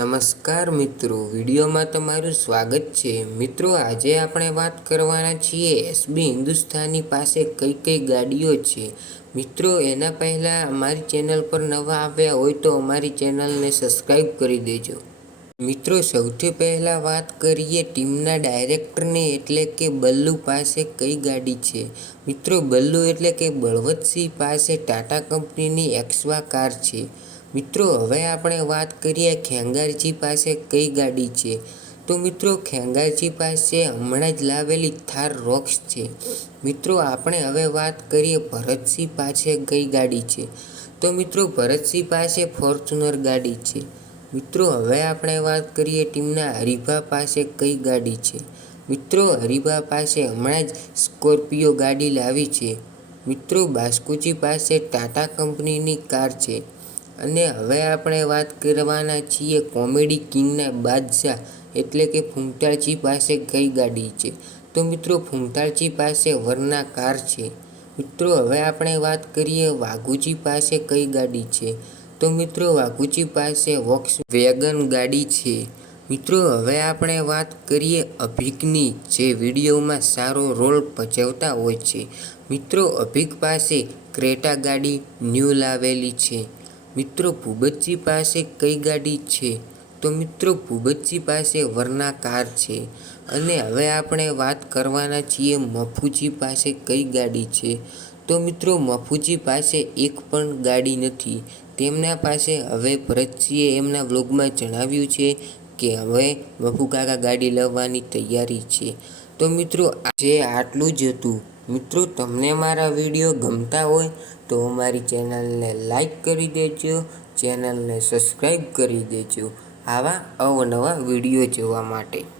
નમસ્કાર મિત્રો, વિડીયોમાં તમારું સ્વાગત છે। મિત્રો, આજે આપણે વાત કરવાના છીએ એસબી હિન્દુસ્તાની પાસે કઈ કઈ ગાડીઓ છે। મિત્રો, એના પહેલાં અમારી ચેનલ પર નવા આવ્યા હોય તો અમારી ચેનલને સબસ્ક્રાઈબ કરી દેજો। મિત્રો, સૌથી પહેલાં વાત કરીએ ટીમના ડાયરેક્ટરની એટલે કે બલ્લુ પાસે કઈ ગાડી છે। મિત્રો, બલ્લુ એટલે કે બળવંતસિંહ પાસે ટાટા કંપનીની એક્સવા કાર છે। મિત્રો, હવે આપણે વાત કરીએ ખેંગારજી પાસે કઈ ગાડી છે। તો મિત્રો, ખેંગારજી પાસે હમણાં જ લાવેલી થાર રોક્સ છે। મિત્રો, આપણે હવે વાત કરીએ ભરતસિંહ પાસે કઈ ગાડી છે। તો મિત્રો, ભરતસિંહ પાસે ફોર્ચ્યુનર ગાડી છે। મિત્રો, હવે આપણે વાત કરીએ ટીમના હરીભા પાસે કઈ ગાડી છે। મિત્રો, હરીભા પાસે હમણાં જ સ્કોર્પિયો ગાડી લાવી છે। મિત્રો, બાસ્કુજી પાસે ટાટા કંપનીની કાર છે। અને હવે આપણે વાત કરવાના છીએ કોમેડી કિંગના બાદશાહ એટલે કે ફૂમતાળજી પાસે કઈ ગાડી છે। તો મિત્રો, ફૂમતાળજી પાસે વરના કાર છે। મિત્રો, હવે આપણે વાત કરીએ વાઘુજી પાસે કઈ ગાડી છે। તો મિત્રો, વાઘુજી પાસે વોક્સવેગન ગાડી છે। મિત્રો, હવે આપણે વાત કરીએ અભિકની, જે વિડીયોમાં સારો રોલ ભજવતા હોય છે। મિત્રો, અભિક પાસે ક્રેટા ગાડી ન્યૂ લાવેલી છે। મિત્રો, ભૂપતજી પાસે કઈ ગાડી છે। તો મિત્રો, ભૂપતજી પાસે વરના કાર છે। અને હવે આપણે વાત કરવાના છીએ મફુજી પાસે કઈ ગાડી છે। તો મિત્રો, મફુજી પાસે એક પણ ગાડી નથી। તેમના પાસે હવે ભરતસિંહે એમના વ્લોગમાં જણાવ્યું છે કે હવે મફુકાકા ગાડી લાવવાની તૈયારી છે। તો મિત્રો, આજે આટલું જ હતું। મિત્રો, તમને મારા વિડીયો ગમતા હોય તો અમારી ચેનલને લાઈક કરી દેજો, ચેનલને સબસ્ક્રાઈબ કરી દેજો આવા અવનવા વિડીયો જોવા માટે।